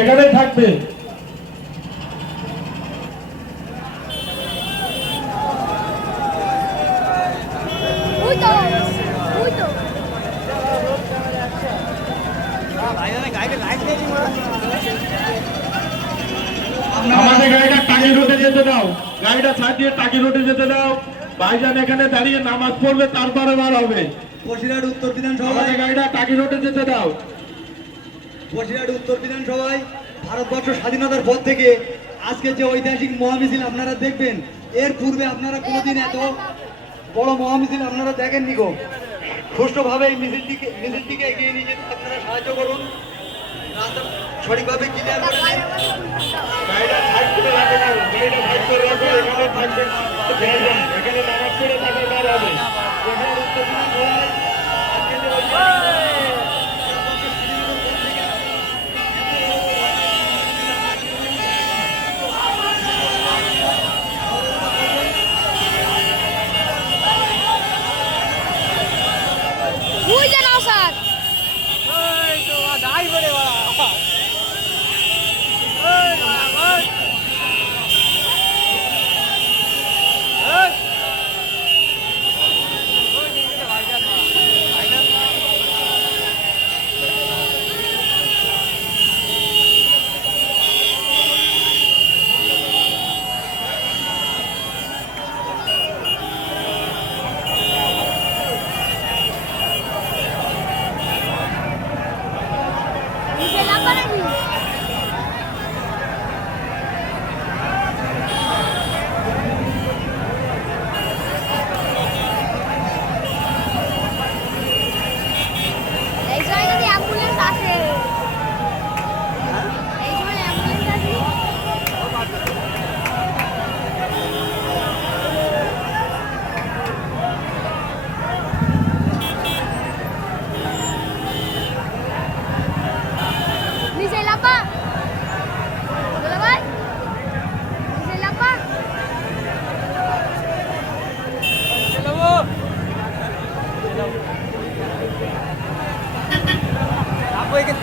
এখানেই থাকবে। আমাদের গাড়িটা টাকি রোডে যেতে দাও, গাড়িটা সাইড দিয়ে টাকি রোডে যেতে দাও। ভাইজান এখানে দাঁড়িয়ে নামাজ পড়বে, তারপরে বার হবে। বসিরহাট উত্তর বিধানসভা, আমাদের গাড়িটা টাকি রোডে যেতে দাও। বসিরহাট উত্তর বিধানসভায় ভারতবর্ষ স্বাধীনতার পর থেকে আজকে যে ঐতিহাসিক মহামিছিল আপনারা দেখবেন, এর পূর্বে আপনারা কোনোদিন এত বড় মহামিছিল আপনারা দেখেননি গো। সুষ্ঠুভাবে এই মিছিলটিকে এগিয়ে নিয়ে যেতে আপনারা সাহায্য করুন, রাস্তা সঠিকভাবে ক্লিয়ার করে দিন। গাড়িটা সাইড করে রাখো, গাড়িটা সাইড করে রাখো, এখানে থাকবে। এখানে নামাজ পড়ে তারপর বার হবে। বসিরহাট উত্তর বিধানসভায় আজকে যে ঐতিহাসিক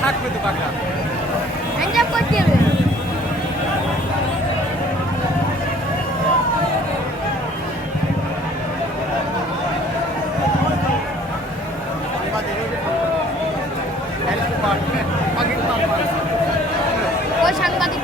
থাকবে তো পাগলা করতে হবে। সাংবাদিক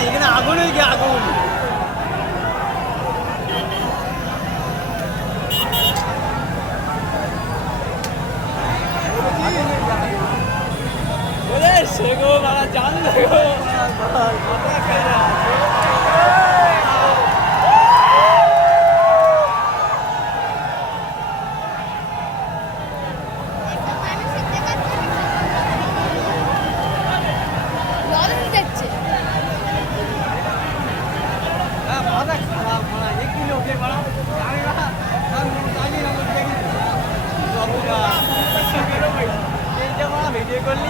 এখানে আগুন হয়ে গিয়ে আগুন সেগো মারা জান দেখো ভিডিও করলি